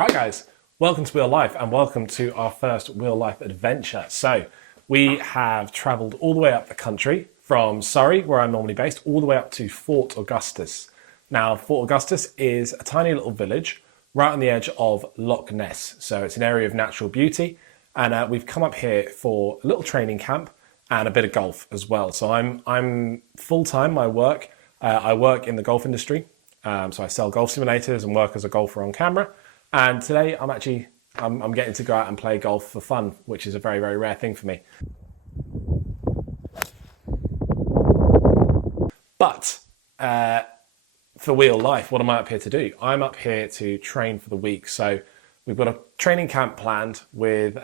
Right guys, welcome to Wheel Life and welcome to our first Wheel Life adventure. So we have travelled all the way up the country from Surrey, where I'm normally based, all the way up to Fort Augustus. Now Fort Augustus is a tiny little village right on the edge of Loch Ness. So it's an area of natural beauty, and we've come up here for a little training camp and a bit of golf as well. So I'm full-time, my work. I work in the golf industry. So I sell golf simulators and work as a golfer on camera. And today I'm getting to go out and play golf for fun, which is a very, very rare thing for me. But for Wheel Life, what am I up here to do? I'm up here to train for the week. So we've got a training camp planned with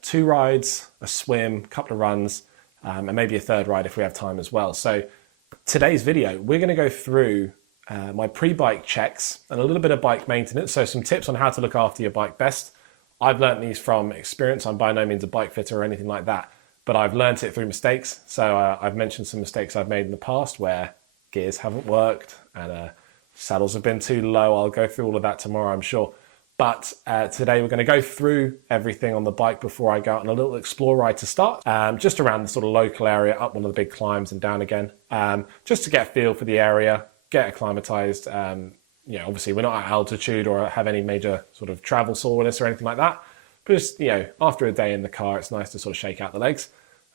2 rides, a swim, a couple of runs, and maybe a 3rd ride if we have time as well. So today's video, we're going to go through my pre-bike checks and a little bit of bike maintenance. So some tips on how to look after your bike best. I've learnt these from experience. I'm by no means a bike fitter or anything like that, but I've learnt it through mistakes. So I've mentioned some mistakes I've made in the past where gears haven't worked and saddles have been too low. I'll go through all of that tomorrow, I'm sure. But today we're going to go through everything on the bike before I go out on a little explore ride to start, just around the sort of local area, up one of the big climbs and down again, just to get a feel for the area, get acclimatized. Obviously we're not at altitude or have any major sort of travel soreness or anything like that. But just, after a day in the car, it's nice to sort of shake out the legs.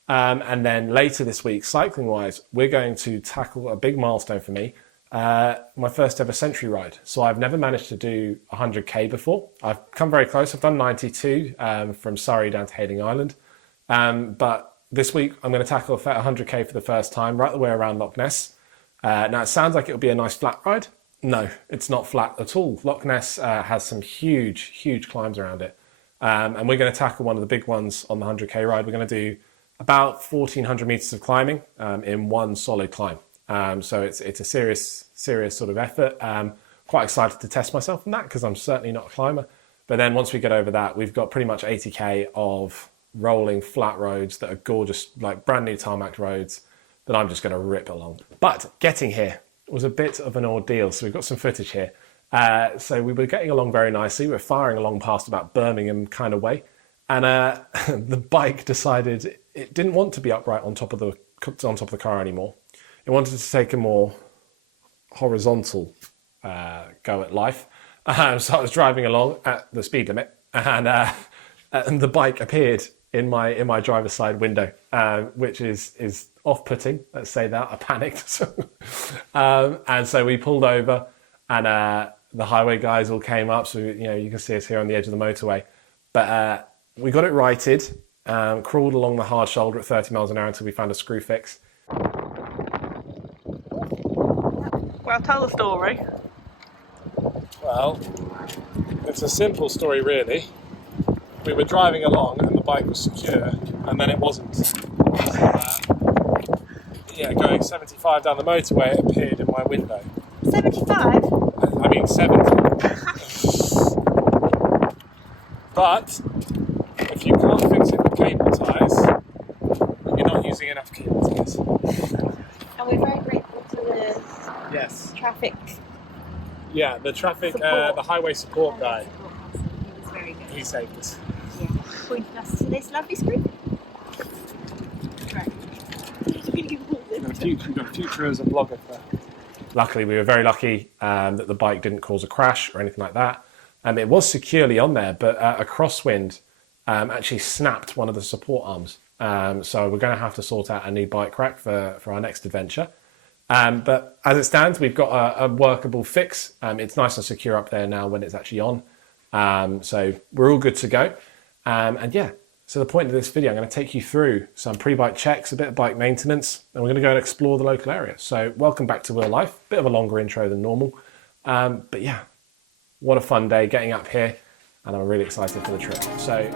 And then later this week, cycling wise, we're going to tackle a big milestone for me. My first ever century ride. So I've never managed to do 100k before. I've come very close. I've done 92 from Surrey down to Hayling Island. But this week I'm going to tackle 100k for the first time, right the way around Loch Ness. Now it sounds like it'll be a nice flat ride. No, it's not flat at all. Loch Ness has some huge climbs around it. And we're going to tackle one of the big ones on the 100k ride. We're going to do about 1,400 meters of climbing in one solid climb. So it's a serious sort of effort. Quite excited to test myself on that because I'm certainly not a climber. But then once we get over that, we've got pretty much 80k of rolling flat roads that are gorgeous, like brand new tarmac roads that I'm just going to rip along. But getting here was a bit of an ordeal. So we've got some footage here. So we were getting along very nicely. We're firing along past about Birmingham kind of way. And the bike decided it didn't want to be upright on top of the car anymore. It wanted to take a more horizontal go at life. So I was driving along at the speed limit and the bike appeared in my driver's side window, which is off-putting, let's say that. I panicked. And so we pulled over and the highway guys all came up. So, you can see us here on the edge of the motorway. But we got it righted, crawled along the hard shoulder at 30 miles an hour until we found a screw fix. Well, tell the story. Well, it's a simple story really. We were driving along and the bike was secure and then it wasn't. Going 75 down the motorway, it appeared in my window. 75? I mean 70. But if you can't fix it with cable ties, you're not using enough cable ties. And we're very grateful to the traffic. Yeah, the traffic, the highway support guy. He was very good. He saved us. Yeah, pointed us to this lovely screen. Right. You've got a future as a blogger. Luckily, we were very lucky that the bike didn't cause a crash or anything like that. It was securely on there, but a crosswind actually snapped one of the support arms. So we're going to have to sort out a new bike rack for our next adventure. But as it stands, we've got a workable fix. It's nice and secure up there now when it's actually on. So we're all good to go. So the point of this video, I'm going to take you through some pre-bike checks, a bit of bike maintenance, and we're going to go and explore the local area. So welcome back to Wheel Life. Bit of a longer intro than normal. But yeah, what a fun day getting up here, and I'm really excited for the trip. So.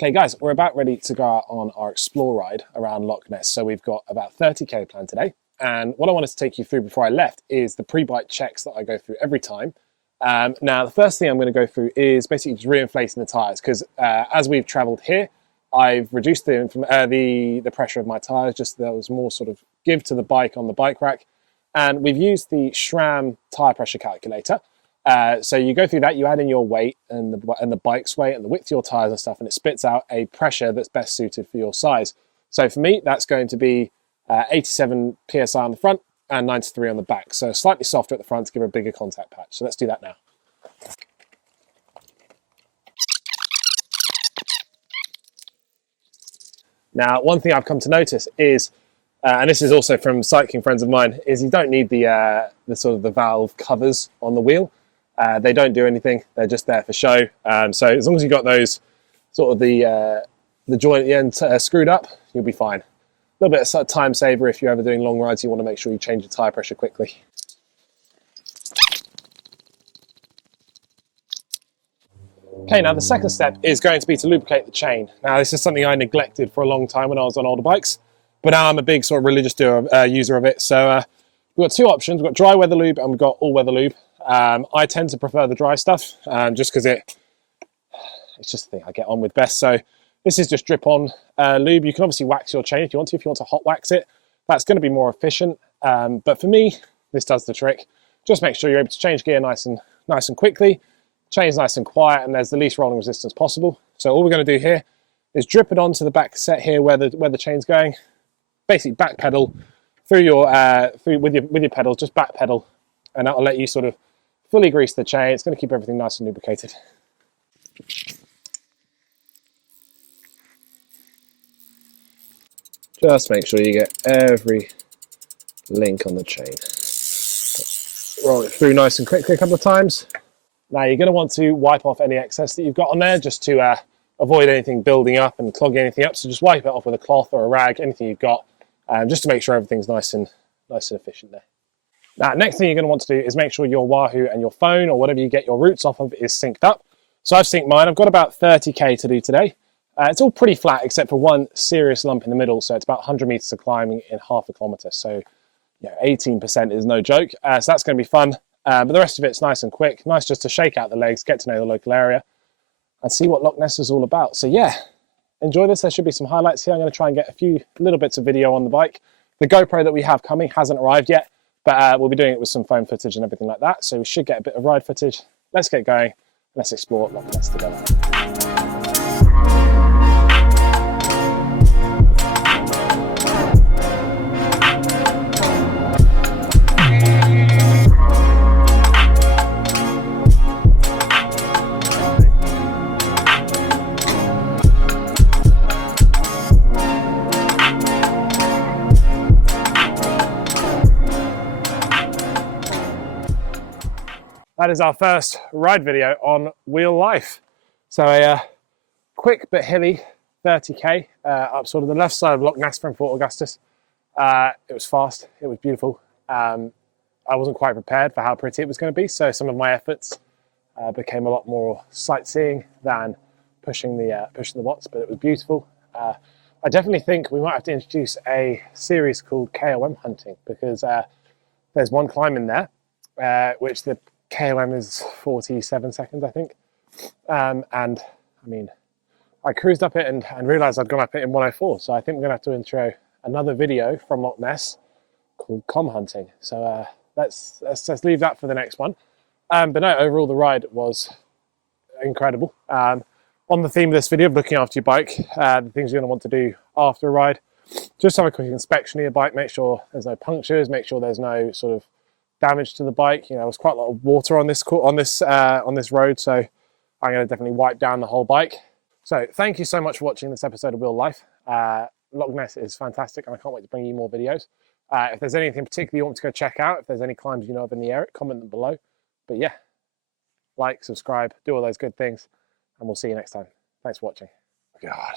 Okay guys, we're about ready to go out on our explore ride around Loch Ness. So we've got about 30k planned today. And what I wanted to take you through before I left is the pre-bike checks that I go through every time. Now, the first thing I'm going to go through is basically just reinflating the tyres because as we've travelled here, I've reduced the pressure of my tyres, just so there was more sort of give to the bike on the bike rack. and we've used the SRAM tyre pressure calculator. So you go through that, you add in your weight and the bike's weight and the width of your tyres and stuff, and it spits out a pressure that's best suited for your size. So for me, that's going to be 87 PSI on the front and 93 on the back. So slightly softer at the front to give her a bigger contact patch. So let's do that now. Now, one thing I've come to notice is, and this is also from cycling friends of mine, is you don't need the sort of the valve covers on the wheel. They don't do anything. They're just there for show. So as long as you've got those sort of the joint at the end screwed up, you'll be fine. A little bit of time saver if you're ever doing long rides. You want to make sure you change your tyre pressure quickly. Okay, now the second step is going to be to lubricate the chain. Now this is something I neglected for a long time when I was on older bikes, but now I'm a big sort of religious user of it. So we've got two options. We've got dry weather lube and we've got all weather lube. I tend to prefer the dry stuff just because it's just the thing I get on with best. So this is just drip on lube. You can obviously wax your chain if you want to. If you want to hot wax it, that's going to be more efficient. But for me, this does the trick. Just make sure you're able to change gear nice and quickly. Chain's nice and quiet, and there's the least rolling resistance possible. So all we're going to do here is drip it onto the back set here where the chain's going. Basically back pedal through your with your pedals, just back pedal, and that'll let you sort of fully grease the chain. It's going to keep everything nice and lubricated. Just make sure you get every link on the chain. Roll it through nice and quickly a couple of times. Now you're going to want to wipe off any excess that you've got on there just to avoid anything building up and clogging anything up. So just wipe it off with a cloth or a rag, anything you've got, just to make sure everything's nice and efficient there. Now, next thing you're going to want to do is make sure your Wahoo and your phone or whatever you get your routes off of is synced up. So I've synced mine. I've got about 30k to do today. It's all pretty flat except for one serious lump in the middle. So it's about 100 meters of climbing in half a kilometer. So 18% is no joke. So that's going to be fun. But the rest of it's nice and quick. Nice just to shake out the legs, get to know the local area, and see what Loch Ness is all about. So yeah, enjoy this. There should be some highlights here. I'm going to try and get a few little bits of video on the bike. The GoPro that we have coming hasn't arrived yet, but we'll be doing it with some phone footage and everything like that. So we should get a bit of ride footage. Let's get going. Let's explore Loch Ness together. That is our first ride video on Wheel Life. So a quick but hilly 30k up sort of the left side of Loch Ness from Fort Augustus. It was fast, it was beautiful. I wasn't quite prepared for how pretty it was going to be, so some of my efforts became a lot more sightseeing than pushing the watts, but it was beautiful. I definitely think we might have to introduce a series called KOM hunting, because there's one climb in there, which the KOM is 47 seconds, I think. And I mean, I cruised up it and realized I'd gone up it in 104. So I think we're gonna have to intro another video from Loch Ness called KOM hunting. So let's leave that for the next one. But no, overall the ride was incredible. On the theme of this video of looking after your bike, the things you're gonna want to do after a ride, just have a quick inspection of your bike, make sure there's no punctures, make sure there's no sort of damage to the bike. There was quite a lot of water on this road, so I'm going to definitely wipe down the whole bike. So thank you so much for watching this episode of Wheel Life. Loch Ness is fantastic, and I can't wait to bring you more videos. If there's anything particular you want to go check out, if there's any climbs you know of in the area, comment them below. But yeah, like, subscribe, do all those good things, and we'll see you next time. Thanks for watching. God.